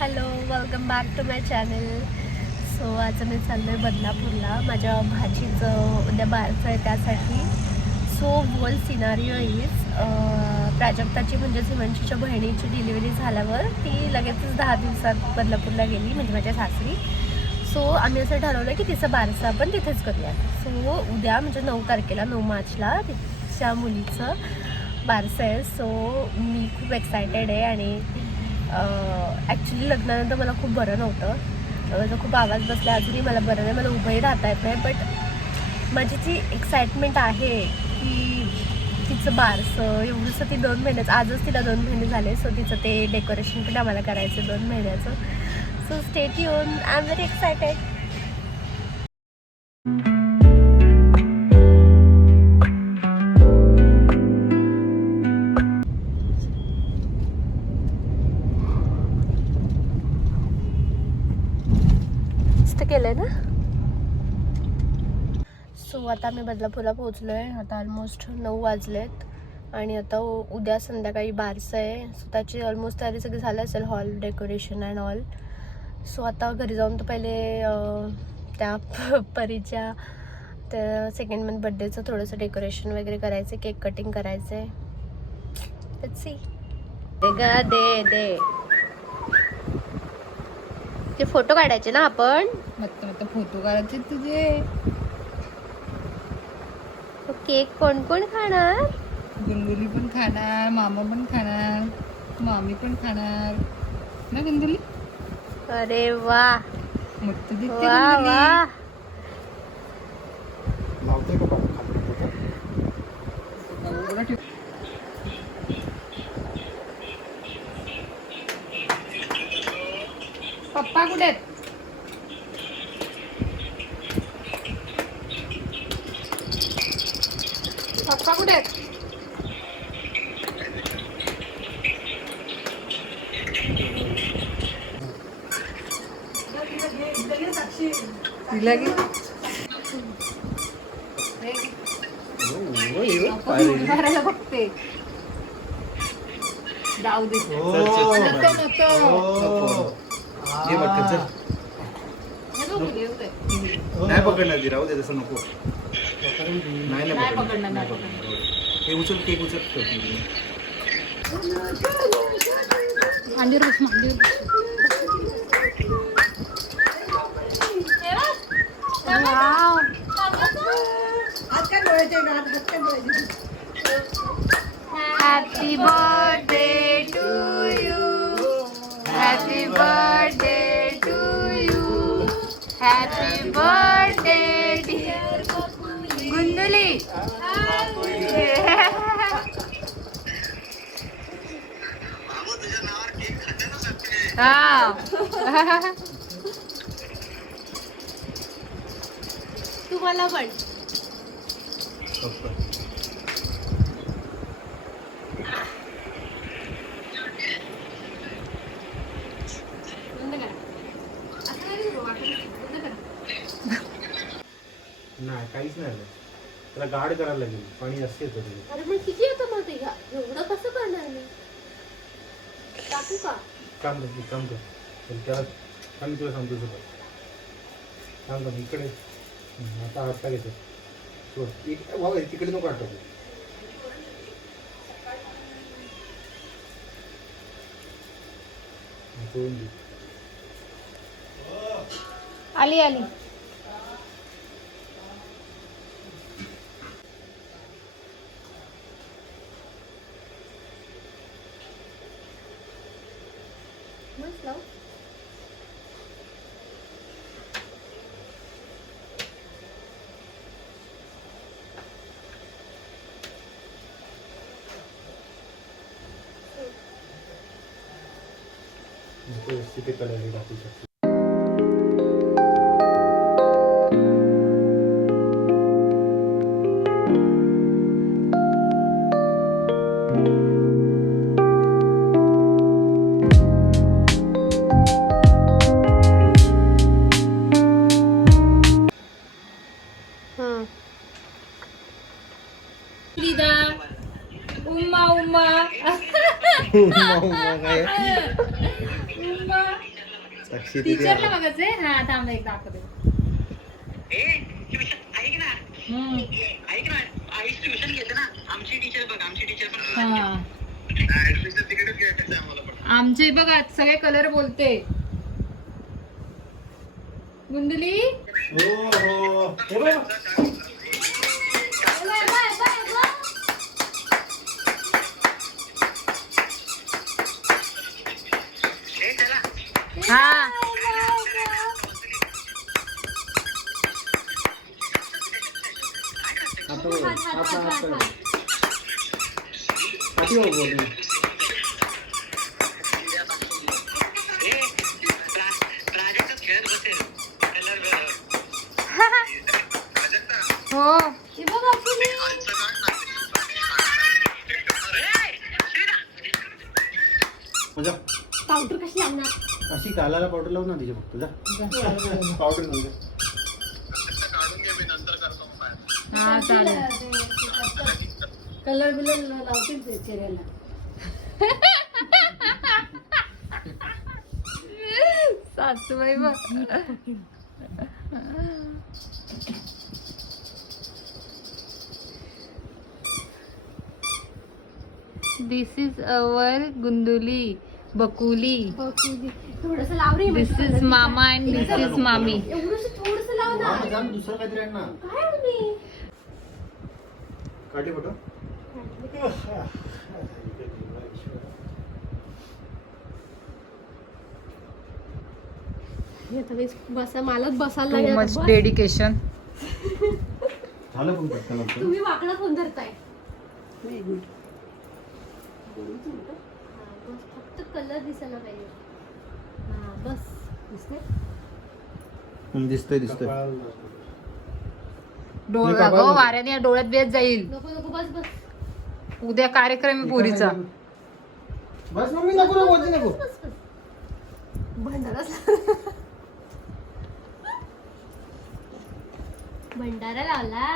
Hello, welcome back to my channel. So आज मी चाललो आहे बदलापूरला. माझ्या भाचीचं उद्या बारसं आहे त्यासाठी. सो होल सिनारिओ इज प्राजक्ताची म्हणजे हिमांशीच्या बहिणीची डिलिव्हरी झाल्यावर ती लगेचच 10 दिवसात बदलापूरला गेली, म्हणजे माझ्या सासरी. सो आम्ही असं ठरवलं की तिचं बारसं आपण तिथेच करूया. सो उद्या म्हणजे 9 तारखेला 9 मार्चला तिच्या मुलीचं बारसं आहे. सो मी खूप एक्सायटेड आहे आणि ॲक्च्युली लग्नानंतर मला खूप बरं नव्हतं. माझा खूप आवाज बसला, अजूनही मला बरं नाही, मला उभंही राहता येत नाही. बट माझी जी एक्साइटमेंट आहे की तिचं बारसं एवढंसं, ती 2 महिन्याचं, आजच तिला 2 महिने झाले. सो तिचं ते डेकोरेशन पण आम्हाला करायचं 2 महिन्याचं. So stay tune, I am very excited. केलंय ना. सो आता आम्ही बदलापूरला पोहोचलो आहे. आता ऑलमोस्ट 9 वाजलेत आणि आता उद्या संध्याकाळी बारसं आहे. सो त्याची ऑलमोस्ट तयारी सगळी झाली असेल, hall decoration and all. So आता घरी जाऊन तर पहिले त्या परीच्या त्या सेकंड मंथ बड्डेचं थोडंसं डेकोरेशन वगैरे करायचं, केक कटिंग करायचं आहे. Let's see. दे ते फोटो काढायचे ना आपण. मत फोटो काढायचे तुझे. केक कोण कोण खाणार? गुंडुली पण खाणार, मामा पण खाणार, मामी पण खाणार ना गुंडुली. अरे वा मस्त दिसते वा गुंडुली. वा. पप्पा कुठे आहेत? पप्पा कुठे आहेत? तिला घे. भरायला बघते. जाऊ दे. नाही पकडणार ती, राहू दे तसं नको. नाही पकडणार. हे उचल, केक उचल. मांडीवर बस, मांडीवर बस. Happy birthday to you. Happy birthday to you. Happy birthday dear गुंडुली. तुम्हाला पण नाही, काहीच नाही आलं. त्याला गार्ड करायला लागेल, पाणी जास्त येतं त्याच्यात. अरे मग किती येतं मग ते एवढं कसं करणार मी? टाकू का? काम कर. पण त्याला आम्ही तुला सांगतो सगळं. काम कर इकडे. आता हात घेतो. सोड तिकडे नको टाकू. आली. मस्त लाव. तिथे कलर टाकू शकतो. उम्मा साक्षी टीचरला बघायचंय. हा थांब एक दाखवते. हा. आमचे बघा सगळे कलर बोलते. गुंडली हो हो हे बघ. हा. आता बघ, आता हाती बघ बोलू. हो. जा. पावडर कशी लागणार? अशी गालाला पावडर लावू ना तिच्या फक्त जा. पावडर लावू जा. हा चालेल. कलर बिलर लावतील ते चेहऱ्याला. सासूबाई बघ. दिस इज अवर गुंदुली बकुली. थोडस लाव रे. दिस इज मामा अँड दिस इज मामी. थोडस लाव ना. हा, जा ना, दुसरं काहीतरी आण ना. काय आणू मी? काढले फोटो. हे तर वीस बसा मलाच बसायला टू लागेल. मच बस. डेडिकेशन. झालं पण पटकन आमचं. तुम्ही वाकडा फोन धरताय. एक मिनिट. हा, बस फक्त कलर दिसायला पाहिजे. हा बस दिसते. दिसतंय दिसतंय. डोळे बाबा- अगं वाऱ्याने या डोळ्यात बेस जाईल. नको नको बस बस उद्या कार्यक्रम आहे पुरीचा. बस मम्मी नको नको बोलते नको. बस बस. भंडाराच भंडारा लावला.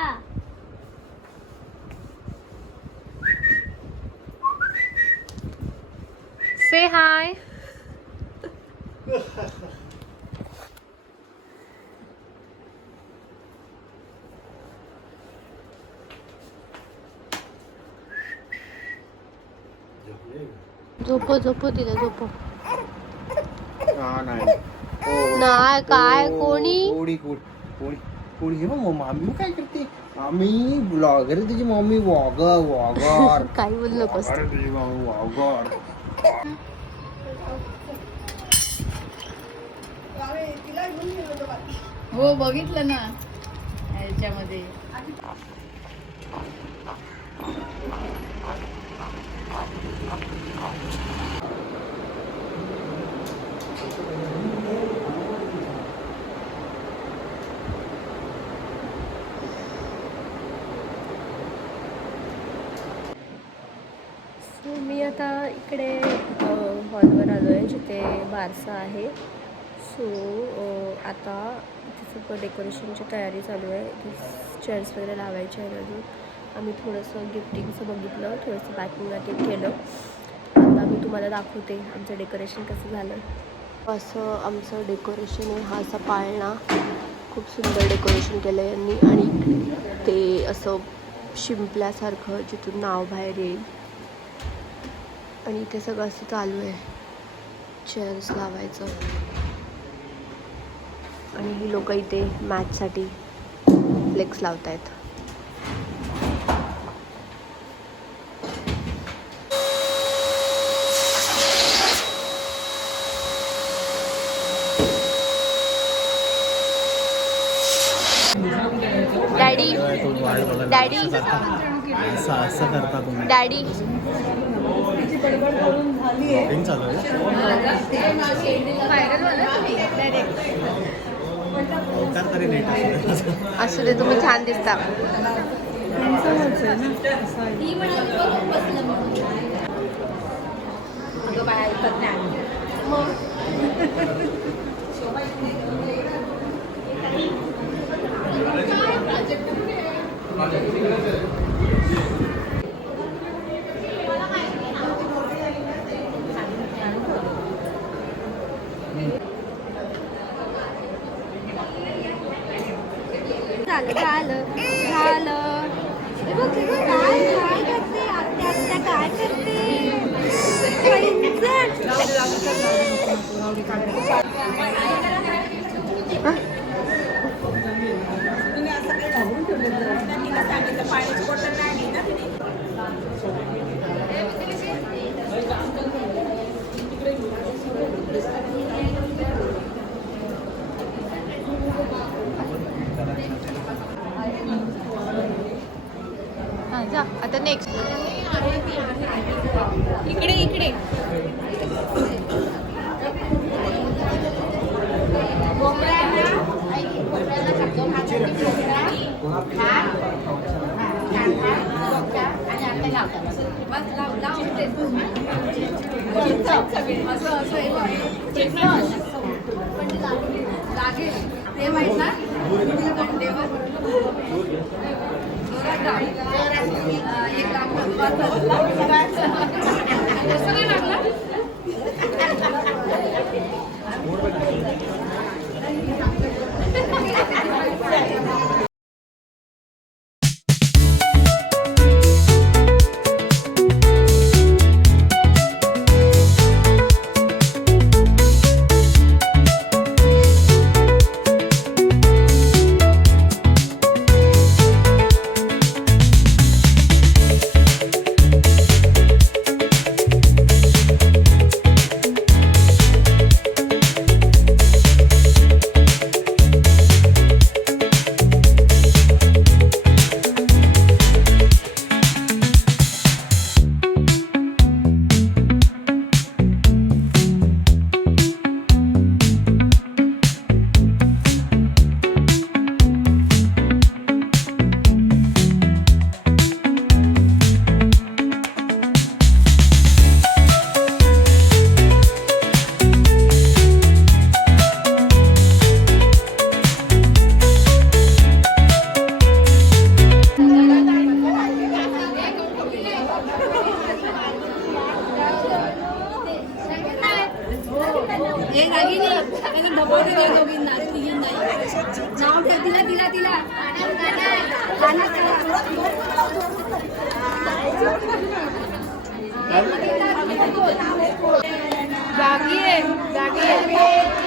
से हाय. झोपो झोपो तिला झोपो. हा नाही. नाही काय कोणी कोणी कोणी कोणी हे बघ मम्मी काय करते. आम्ही ब्लॉगर आहे तुझी मम्मी. वॉगर काही बोलू नकोस. अरे तुझी मम्मी वॉगर. हो बघितलं ना ह्याच्यामध्ये. सो मी आता इकडे हॉलवर आलो आहे जिथे बारसा आहे. सो आता तिचं डेकोरेशनची तयारी चालू आहे. चेअर्स वगैरे लावायचे आहेत अजून. आम्ही थोडंसं गिफ्टिंगचं बघितलं, थोडंसं पॅकिंग वॅकिंग केलं. आता मी तुम्हाला दाखवते आमचं डेकोरेशन कसं झालं. असं आमचं डेकोरेशन आहे. हा असा पाळणा खूप सुंदर डेकोरेशन केलं आहे यांनी. आणि ते असं शिंपल्यासारखं जिथून नाव बाहेर येईल. आणि इथे सगळं असं चालू आहे चेअर्स लावायचं. आणि ही लोक इथे मॅचसाठी फ्लेक्स लावत आहेत. डॅडी डॅडी असं करता तुम्ही. डॅडी चालू असू दे तुम्ही छान दिसता. झालं हे बघ, हे बघ, काय करते आत्या, आत्या काय करते? जा आता नेक्स्ट इकडे इकडे जागी आहे जागी आहे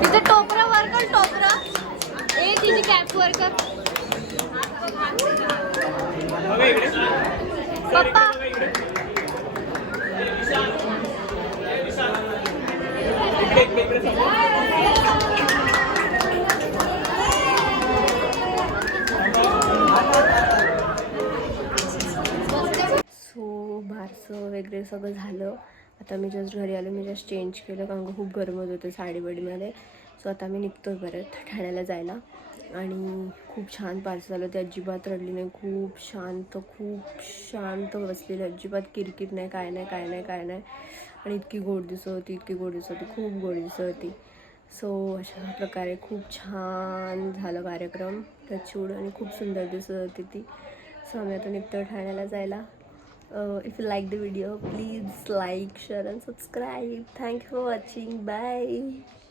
तिथे टोपरा वर कर, टोपरा ए तिची कॅप वर कर. पप्पा सो बारसं वगैरे सगळं झालं. आता मी जस्ट घरी आलो, मी जस्ट चेंज केलं कारण का खूप गरम होत होतं साडीबडीमध्ये. सो आता मी निघतो परत ठाण्याला जायला. आणि खूप छान पार्सल झालं, ते अजिबात रडली नाही, खूप शांत बसलेली, अजिबात किरकिर नाही, काय नाही काय नाही काय नाही. आणि इतकी गोड दिसत होती, इतकी गोड दिसत होती, खूप गोड दिसत होती. सो अशा प्रकारे खूप छान झालं कार्यक्रम टचवूड, आणि खूप सुंदर दिसत होती ती. सो आम्ही आता निघतो ठाण्याला जायला. If you like the video, please like, share and subscribe. Thank you for watching. Bye.